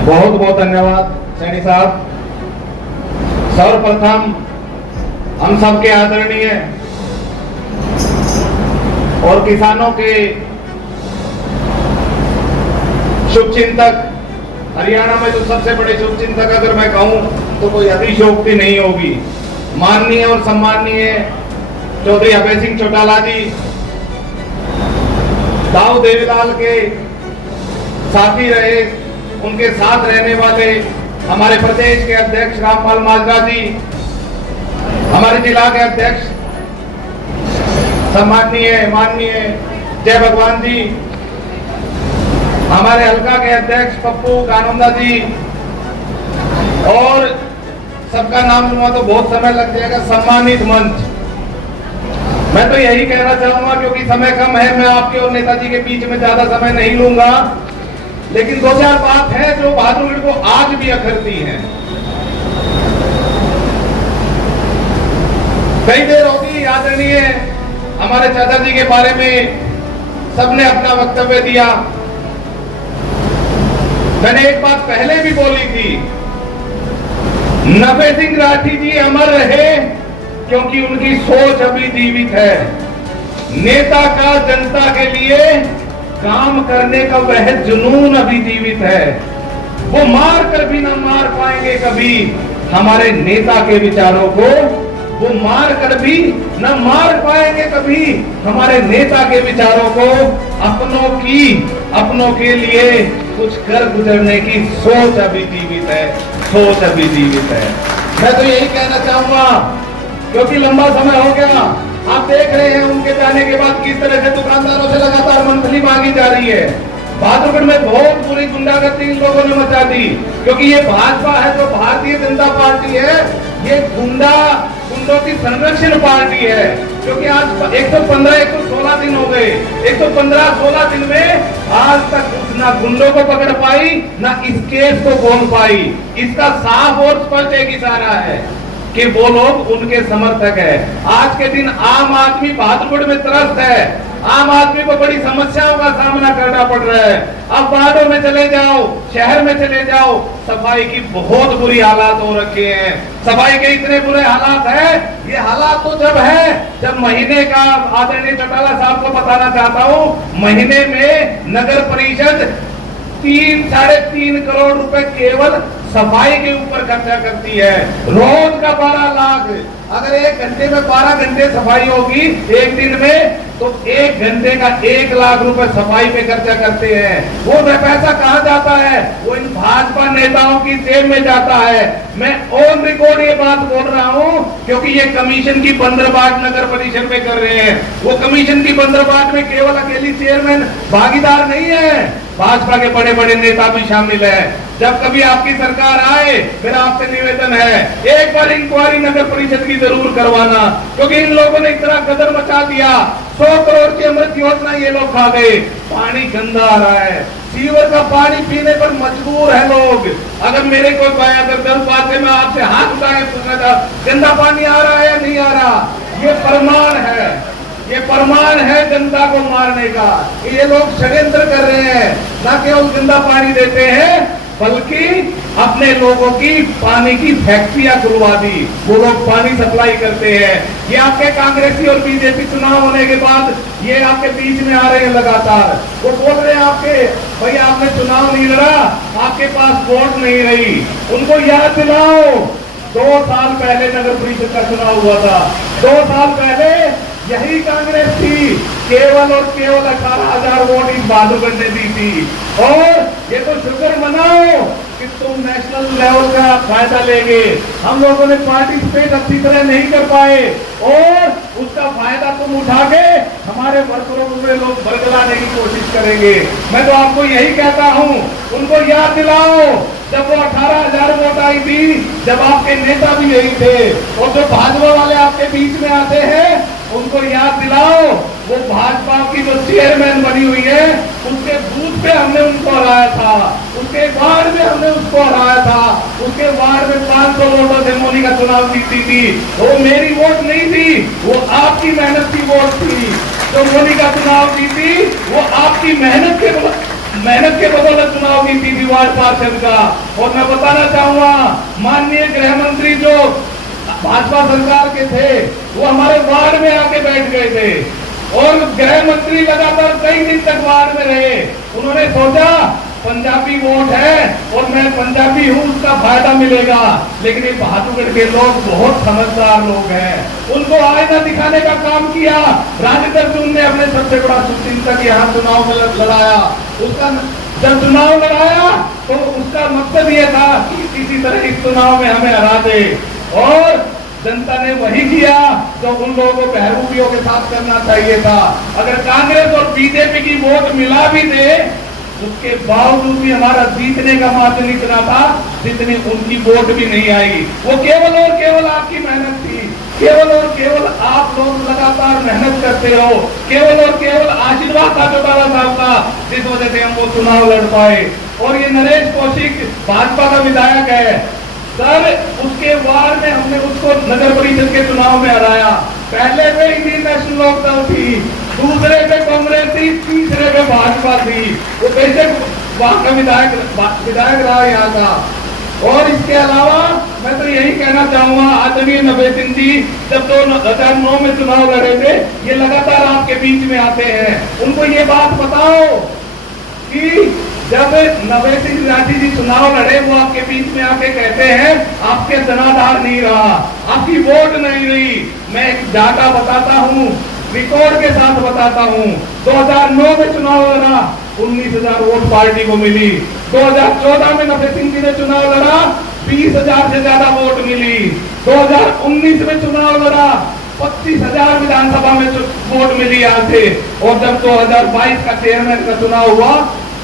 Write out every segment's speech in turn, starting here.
बहुत बहुत धन्यवाद सैनी साहब। सर्वप्रथम हम सबके आदरणीय और किसानों के शुभचिंतक, हरियाणा में जो सबसे बड़े शुभचिंतक अगर मैं कहूं तो कोई अतिशयोक्ति नहीं होगी, माननीय और सम्माननीय चौधरी अभय सिंह चौटाला जी, दाऊ देवीलाल के साथी रहे, उनके साथ रहने वाले हमारे प्रदेश के अध्यक्ष रामपाल माजरा जी, हमारे जिला के अध्यक्ष सम्माननीय माननीय जय भगवान जी, हमारे हल्का के अध्यक्ष पप्पू कानंदा जी, और सबका नाम लूंगा तो बहुत समय लग जाएगा, सम्मानित मंच। मैं तो यही कहना चाहूंगा क्योंकि समय कम है, मैं आपके और नेताजी के बीच में ज्यादा समय नहीं लूंगा, लेकिन दो चार बात है जो बहादुरगढ़ को आज भी अखरती है। कई देर होगी आदरणीय हमारे चाचा जी के बारे में सबने अपना वक्तव्य दिया। मैंने एक बात पहले भी बोली थी, नभे सिंह राठी जी अमर रहे क्योंकि उनकी सोच अभी जीवित है। नेता का जनता के लिए काम करने का वह जुनून अभी जीवित है। वो मार कर भी ना मार पाएंगे कभी हमारे नेता के विचारों को, वो मार कर भी न मार पाएंगे कभी हमारे नेता के विचारों को। अपनों के लिए कुछ कर गुजरने की सोच अभी जीवित है, सोच अभी जीवित है। मैं तो यही कहना चाहूंगा क्योंकि लंबा समय हो गया, आप देख रहे हैं उनके जाने के बाद किस तरह से दुकानदारों से लगातार मंथली मांगी जा रही है। बहादुरगढ़ में बहुत बुरी गुंडागर्दी इन लोगों ने मचा दी, क्योंकि ये भाजपा है जो भारतीय जनता पार्टी है, ये गुंडों की संरक्षण पार्टी है। क्योंकि आज 116 दिन हो गए, 115-16 दिन में आज तक ना गुंडों को पकड़ पाई ना इस केस को खोल पाई। इसका साफ और स्पष्ट एक इशारा है कि वो लोग उनके समर्थक है। आज के दिन आम आदमी बहादुरगढ़ में त्रस्त है, आम आदमी को बड़ी समस्याओं का सामना करना पड़ रहा है। अब वार्डों में चले जाओ, शहर में चले जाओ, सफाई की बहुत बुरी हालात हो रखे हैं। सफाई के इतने बुरे हालात है, ये हालात तो जब है जब महीने का, आदरणीय चौटाला साहब को बताना चाहता हूँ, महीने में नगर परिषद 3-3.5 करोड़ रुपए केवल सफाई के ऊपर खर्चा करती है। रोज का 12 लाख, अगर 1 घंटे में 12 घंटे सफाई होगी एक दिन में, तो 1 घंटे का 1 लाख रुपए सफाई पे खर्चा करते हैं। वो पैसा कहाँ जाता है? वो इन भाजपा नेताओं की जेब में जाता है। मैं ऑन रिकॉर्ड ये बात बोल रहा हूँ क्योंकि ये कमीशन की बंदरबाट नगर परिषद में कर रहे हैं। वो कमीशन की बंदरबाट में केवल अकेली चेयरमैन भागीदार नहीं है, भाजपा के बड़े बड़े नेता भी शामिल है। जब कभी आपकी सरकार आए, मेरा आपसे निवेदन है, एक बार इंक्वायरी नगर परिषद की जरूर करवाना, क्योंकि इन लोगों ने इतना कदर मचा दिया। 100 करोड़ की अमृत योजना ये लोग खा गए। पानी गंदा आ रहा है, सीवर का पानी पीने पर मजबूर है लोग। अगर मेरे कोई अगर 10 बात है, मैं आपसे हाथ उठा के पूछना था, गंदा पानी आ रहा है या नहीं आ रहा? ये प्रमाण है, ये प्रमाण है जनता को मारने का। ये लोग षड्यंत्र कर रहे हैं, न केवल गंदा पानी देते हैं बल्कि अपने लोगों की पानी की फैक्ट्रियां खुलवा दी, वो लोग पानी सप्लाई करते हैं। ये आपके कांग्रेसी और बीजेपी चुनाव होने के बाद ये आपके बीच में आ रहे हैं लगातार। वो बोल रहे हैं आपके, भाई आपने चुनाव नहीं लड़ा, आपके पास वोट नहीं रही। उनको याद दिलाओ, 2 साल पहले नगर परिषद का चुनाव हुआ था। 2 साल पहले यही कांग्रेस थी, केवल और केवल 18,000 वोट इस बहादुरगढ़ ने दी थी। और ये तो शुक्र मनाओ कि तुम नेशनल लेवल का फायदा लेंगे। हम लोगों ने पार्टिसिपेट अच्छी तरह नहीं कर पाए और उसका फायदा तुम उठा के हमारे वर्करों में लोग बरगलाने की कोशिश करेंगे। मैं तो आपको यही कहता हूँ, उनको याद दिलाओ जब वो 18,000 वोट आई थी, जब आपके नेता भी यही थे, और जो भाजपा वाले आपके बीच में आते हैं उनको याद दिलाओ, वो भाजपा की जो चेयरमैन बनी हुई है उसके बूथ पे हमने उनको हराया था, उसके वार्ड में हमने उसको हराया था, उसके वार्ड में 500 वोटों से मोनिका चुनाव जीती थी। वो मेरी वोट नहीं थी, वो आपकी मेहनत की वोट थी। जो मोनिका चुनाव जीती वो आपकी मेहनत के मेहनत के बदौलत चुनाव जीती थी वार्ड पार्षद का। और मैं बताना चाहूंगा, माननीय गृह मंत्री जो भाजपा सरकार के थे वो हमारे वार्ड में आके बैठ गए थे और गृह मंत्री लगातार कई दिन तक वार्ड में रहे। उन्होंने सोचा पंजाबी वोट है और मैं पंजाबी हूँ, उसका फायदा मिलेगा। लेकिन ये बहादुरगढ़ के लोग बहुत समझदार लोग हैं, उनको आईना दिखाने का काम किया। राज अर्जुन ने अपने सबसे बड़ा सुचिंतक यहाँ चुनाव में लड़ाया। उसका जब चुनाव लड़ाया तो उसका मकसद ये था कि किसी तरह इस चुनाव में हमें हरा दे, और जनता ने वही किया जो उन लोगों को बहरूपियों के साथ करना चाहिए था। अगर कांग्रेस और बीजेपी की वोट मिला भी दे, उसके बावजूद भी हमारा जीतने का मार्जिन इतना था जितनी उनकी वोट भी नहीं आई। वो केवल और केवल आपकी मेहनत थी, केवल और केवल आप लोग लगातार मेहनत करते हो, केवल और केवल आशीर्वाद था चौटाला साहब का, जिस वजह से हम वो चुनाव लड़ पाए। और ये नरेश कौशिक भाजपा का विधायक है सर, उसके वार्ड में हमने उसको नगर परिषद के चुनाव में हराया। पहले पे इंडियन नेशनल लोकदल थी, दूसरे पे कांग्रेस थी, तीसरे पे भाजपा थी। वो बेशक वहां का विधायक रहा यहाँ का। और इसके अलावा मैं तो यही कहना चाहूंगा, आदरणीय नवेद सिंह जी जब 2009 में चुनाव लड़े थे, ये लगातार आपके बीच में आते हैं। उनको ये बात बताओ कि जब नवेद सिंह राठी जी चुनाव लड़े, वो आपके बीच में आके कहते हैं आपके जनाधार नहीं रहा, आपकी वोट नहीं रही। मैं एक डाटा बताता हूँ, रिकॉर्ड के साथ बताता हूँ। 2009 में चुनाव लड़ा, 19,000 वोट पार्टी को मिली। 2014 में नवेद सिंह जी ने चुनाव लड़ा, 20,000 से ज्यादा वोट मिली। 2019 में चुनाव लड़ा, 25,000 विधानसभा में वोट मिली यहाँ से। और जब 2022 का चेयरमैन का चुनाव हुआ,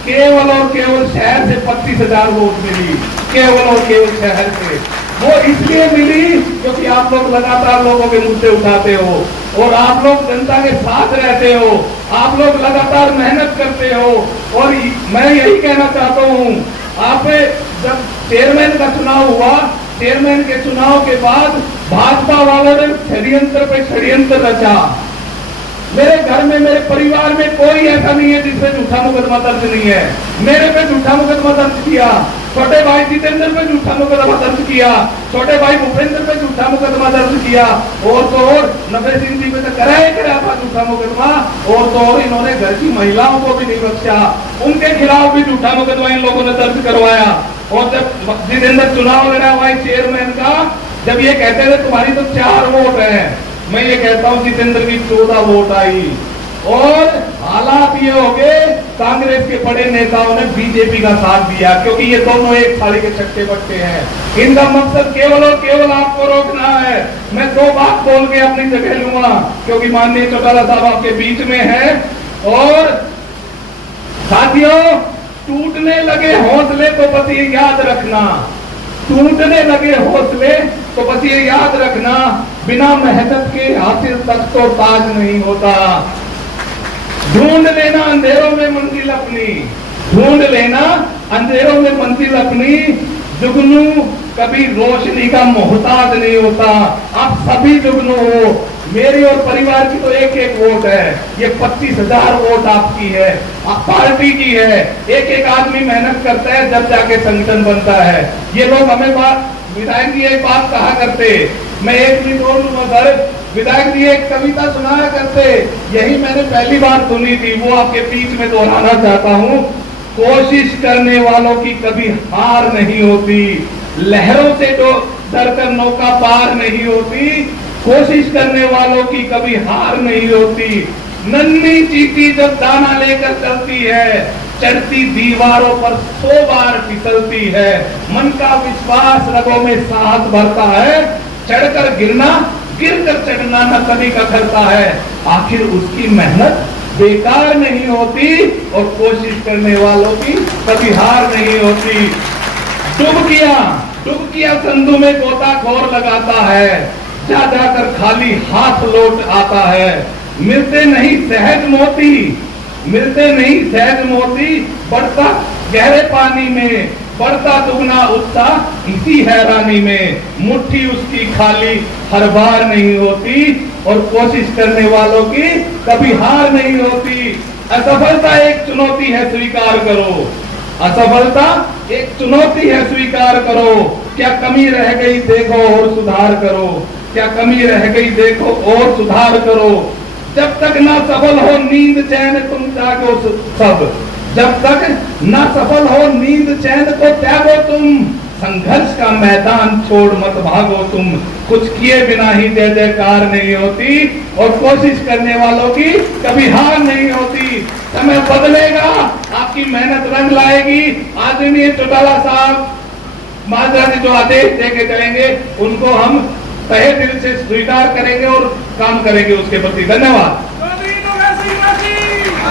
केवल और केवल शहर से 25,000 वोट मिली, केवल और केवल शहर से। वो इसलिए मिली क्योंकि आप लोग लगातार लोगों के मुद्दे उठाते हो और आप लोग जनता के साथ रहते हो, आप लोग लगातार मेहनत करते हो। और मैं यही कहना चाहता हूँ, आप जब चेयरमैन का चुनाव हुआ, चेयरमैन के चुनाव के बाद भाजपा वालों ने षड्यंत्र पे षड्यंत्र रचा। मेरे घर में, मेरे परिवार में कोई ऐसा नहीं है जिसपे झूठा मुकदमा दर्ज नहीं है। मेरे पे झूठा मुकदमा दर्ज किया, छोटे भाई जितेंद्र पे झूठा मुकदमा दर्ज किया, छोटे भाई भूपेंद्र पे झूठा मुकदमा दर्ज किया, और तो और नवेद सिंह जी पे तो करा था झूठा मुकदमा। और तो और इन्होंने घर की महिलाओं को भी नहीं बख्शा, उनके खिलाफ भी झूठा मुकदमा इन लोगों ने दर्ज करवाया। और जब जितेंद्र चुनाव लड़ा वाइस चेयरमैन का, जब ये कहते थे तुम्हारी तो 4 वोट है, मैं ये कहता हूं जितेंद्र की 14 वोट आई। और हालात ये हो गए, कांग्रेस के बड़े नेताओं ने बीजेपी का साथ दिया, क्योंकि ये दोनों एक थाली के चट्टे बट्टे हैं। इनका मकसद केवल और केवल आपको रोकना है। मैं 2 बात बोल के अपनी जगह लूंगा, क्योंकि माननीय चौटाला साहब आपके बीच में है। और साथियों, टूटने लगे हौसले तो बस ये याद रखना, टूटने लगे हौसले तो बस ये याद रखना, बिना मेहनत के हासिल तक तो ताज नहीं होता। ढूंढ लेना अंधेरों में मंजिल अपनी, ढूंढ लेना अंधेरों में मंजिल अपनी। जुगनू कभी रोशनी का मोहताज नहीं होता। आप सभी जुगनू हो, मेरी और परिवार की तो एक एक वोट है। ये 25,000 वोट आपकी है, आप पार्टी की है। एक एक आदमी मेहनत करता है, जब जाके संगठन बनता है। ये लोग हमें विधायक जी एक बात कहा करते, मैं एक भी बोल लूंगा सर, विधायक जी एक कविता सुनाया करते, यही मैंने पहली बार सुनी थी, वो आपके बीच में दोहराना चाहता हूँ। कोशिश करने वालों की कभी हार नहीं होती, लहरों से डरकर नौका पार नहीं होती। कोशिश करने वालों की कभी हार नहीं होती। नन्ही चींटी जब दाना लेकर चलती है, चढ़ती दीवारों पर 100 बार फिसलती है। मन का विश्वास रगों में साहस भरता है, चढ़कर गिरना, गिरकर चढ़ना न कभी का करता है। आखिर उसकी मेहनत बेकार नहीं होती और कोशिश करने वालों की कभी हार नहीं होती। डुबकियां संधु में गोताखोर लगाता है, जा जाकर खाली हाथ लौट आता है। मिलते नहीं सहज मोती, मिलते नहीं सहज मोती, बढ़ता गहरे पानी में, बढ़ता दुगना उत्साह इसी हैरानी में। मुट्ठी उसकी खाली हर बार नहीं होती और कोशिश करने वालों की कभी हार नहीं होती। असफलता एक चुनौती है, स्वीकार करो। असफलता एक चुनौती है, स्वीकार करो। क्या कमी रह गई देखो और सुधार करो, क्या कमी रह गई देखो और सुधार करो। जब तक ना सफल हो नींद चैन तुम त्यागो सब, जब तक ना सफल हो नींद चैन को त्यागो तुम। संघर्ष का मैदान छोड़ मत भागो तुम, कुछ किए बिना ही जय जयकार नहीं होती और कोशिश करने वालों की कभी हार नहीं होती। समय बदलेगा, आपकी मेहनत रंग लाएगी। आदरणीय चौटाला साहब महाराज जो आदेश देके चलेंगे उनको हम तहे दिल से स्वीकार करेंगे और काम करेंगे उसके प्रति। धन्यवाद।